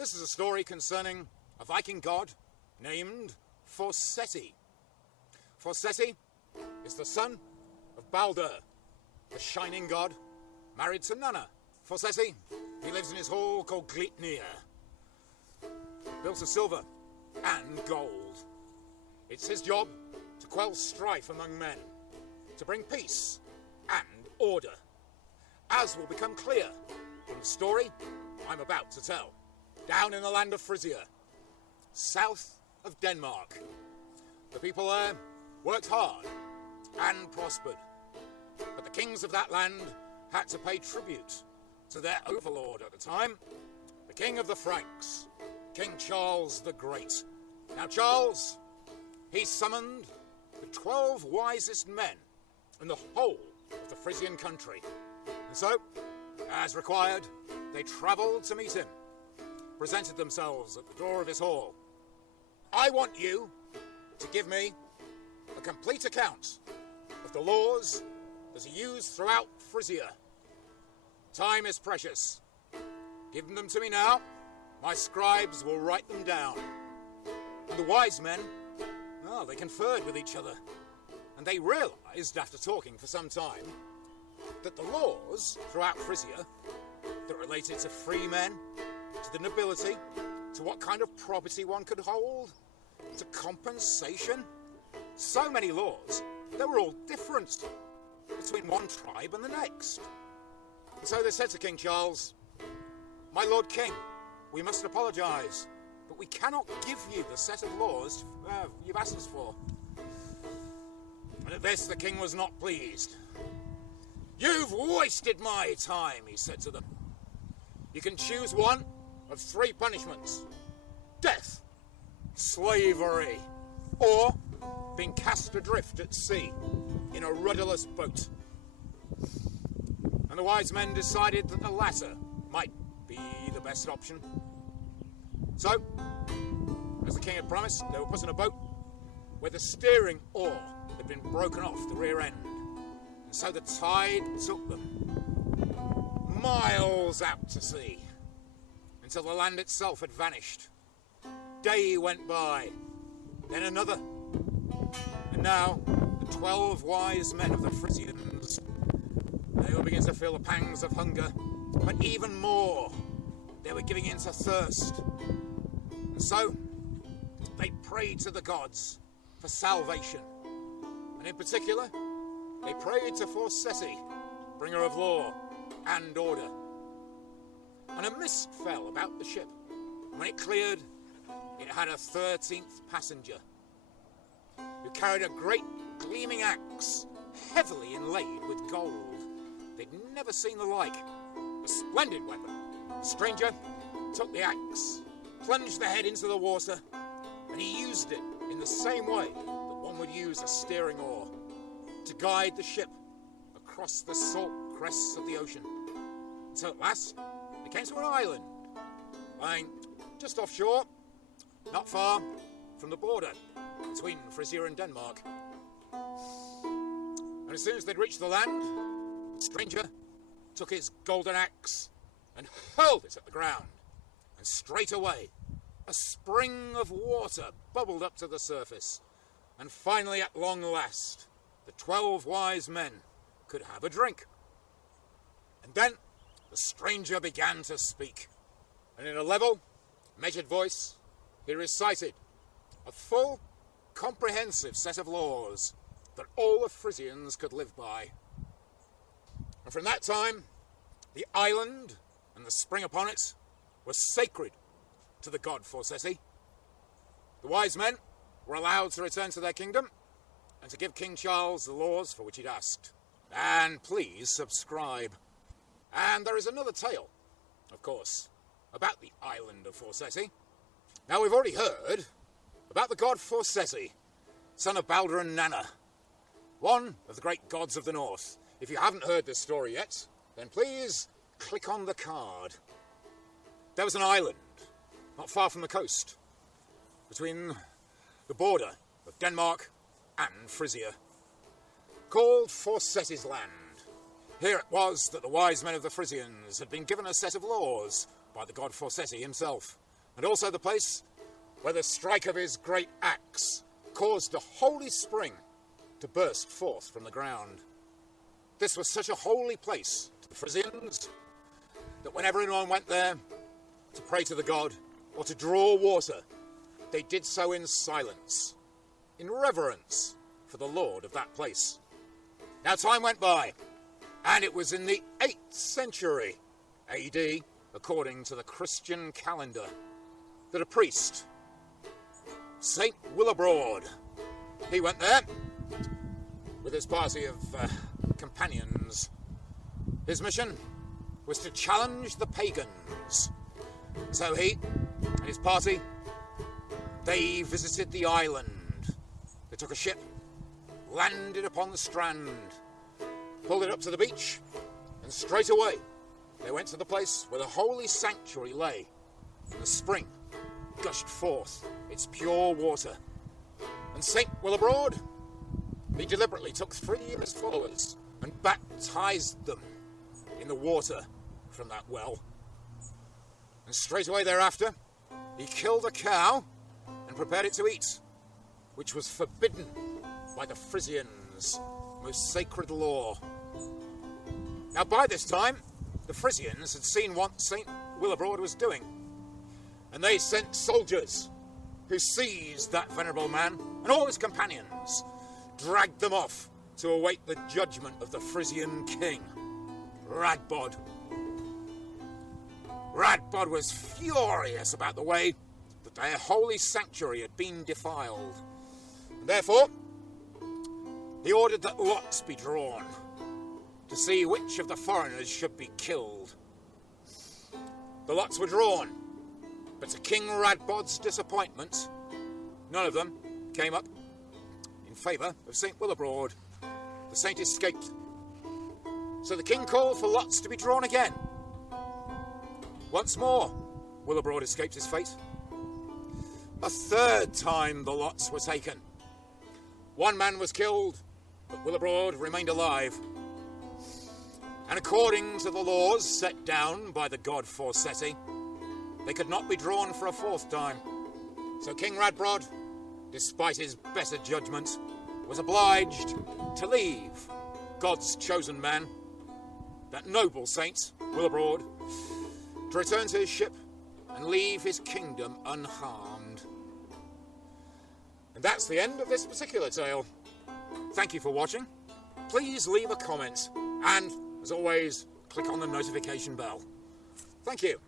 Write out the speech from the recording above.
This is a story concerning a Viking god named Forseti. Forseti is the son of Baldur, the shining god, married to Nanna. Forseti, he lives in his hall called Glitnir, built of silver and gold. It's his job to quell strife among men, to bring peace and order, as will become clear from the story I'm about to tell. Down in the land of Frisia, south of Denmark, the people there worked hard and prospered, but the kings of that land had to pay tribute to their overlord at the time, the king of the Franks, King Charles the Great. Now Charles, he summoned the 12 wisest men in the whole of the Frisian country. And so, as required, they travelled to meet him, presented themselves at the door of his hall. I want you to give me a complete account of the laws that are used throughout Frisia. Time is precious. Give them to me now. My scribes will write them down. And the wise men, well, they conferred with each other, and they realised, after talking for some time, that the laws throughout Frisia that related to free men, to the nobility, to what kind of property one could hold, to compensation, so many laws, they were all different between one tribe and the next. And so they said to King Charles, "My Lord King, we must apologise, but we cannot give you the set of laws you've asked us for." And at this the king was not pleased. "You've wasted my time," he said to them. "You can choose one of 3 punishments: death, slavery, or being cast adrift at sea in a rudderless boat." And the wise men decided that the latter might be the best option. So, as the king had promised, they were put in a boat where the steering oar had been broken off the rear end. And so the tide took them miles out to sea until the land itself had vanished. Day went by, then another. And now the 12 wise men of the Frisians, they were beginning to feel the pangs of hunger, but even more, they were giving in to thirst. And so they prayed to the gods for salvation. And in particular, they prayed to Forseti, bringer of law and order. And a mist fell about the ship. And when it cleared, it had a 13th passenger who carried a great gleaming axe, heavily inlaid with gold. They'd never seen the like. A splendid weapon. The stranger took the axe, plunged the head into the water, and he used it in the same way that one would use a steering oar to guide the ship across the salt crests of the ocean. And so at last, they came to an island, lying just offshore, not far from the border between Frisia and Denmark. And as soon as they'd reached the land, the stranger took his golden axe and hurled it at the ground. And straight away, a spring of water bubbled up to the surface. And finally, at long last, the 12 wise men could have a drink. And then the stranger began to speak. And in a level, measured voice, he recited a full, comprehensive set of laws that all the Frisians could live by. And from that time, the island and the spring upon it were sacred to the god Forseti. The wise men were allowed to return to their kingdom and to give King Charles the laws for which he'd asked. And please subscribe. And there is another tale, of course, about the island of Forseti. Now we've already heard about the god Forseti, son of Baldur and Nanna, one of the great gods of the north. If you haven't heard this story yet, then please click on the card. There was an island not far from the coast, between the border of Denmark and Frisia, called Forseti's land. Here it was that the wise men of the Frisians had been given a set of laws by the god Forseti himself. and also the place where the strike of his great axe caused a holy spring to burst forth from the ground. This was such a holy place to the Frisians that whenever anyone went there to pray to the god or to draw water, they did so in silence, in reverence for the lord of that place. Now time went by, and it was in the 8th century AD, according to the Christian calendar, that a priest, Saint Willibrod, he went there with his party of companions. His mission was to challenge the pagans. So he and his party, they visited the island. They took a ship, landed upon the strand, pulled it up to the beach, and straight away they went to the place where the holy sanctuary lay. The spring gushed forth its pure water. And Saint Willibrod, he deliberately took 3 of his followers and baptized them in the water from that well. And straight away thereafter, he killed a cow and prepared it to eat, which was forbidden by the Frisians' most sacred law. Now by this time, the Frisians had seen what Saint Willibrod was doing, and they sent soldiers who seized that venerable man and all his companions, dragged them off to await the judgment of the Frisian king, Radbod. Radbod was furious about the way that their holy sanctuary had been defiled, and therefore he ordered that lots be drawn to see which of the foreigners should be killed. The lots were drawn, but to King Radbod's disappointment, none of them came up in favour of Saint Willibrod. The saint escaped. So the king called for lots to be drawn again. Once more, Willibrod escaped his fate. A 3rd time the lots were taken. 1 man was killed, but Willibrod remained alive. And according to the laws set down by the god Forseti, they could not be drawn for a 4th time. So King Radbod, despite his better judgment, was obliged to leave God's chosen man, that noble saint, Willibrod, to return to his ship and leave his kingdom unharmed. And that's the end of this particular tale. Thank you for watching. Please leave a comment, and, as always, click on the notification bell. Thank you.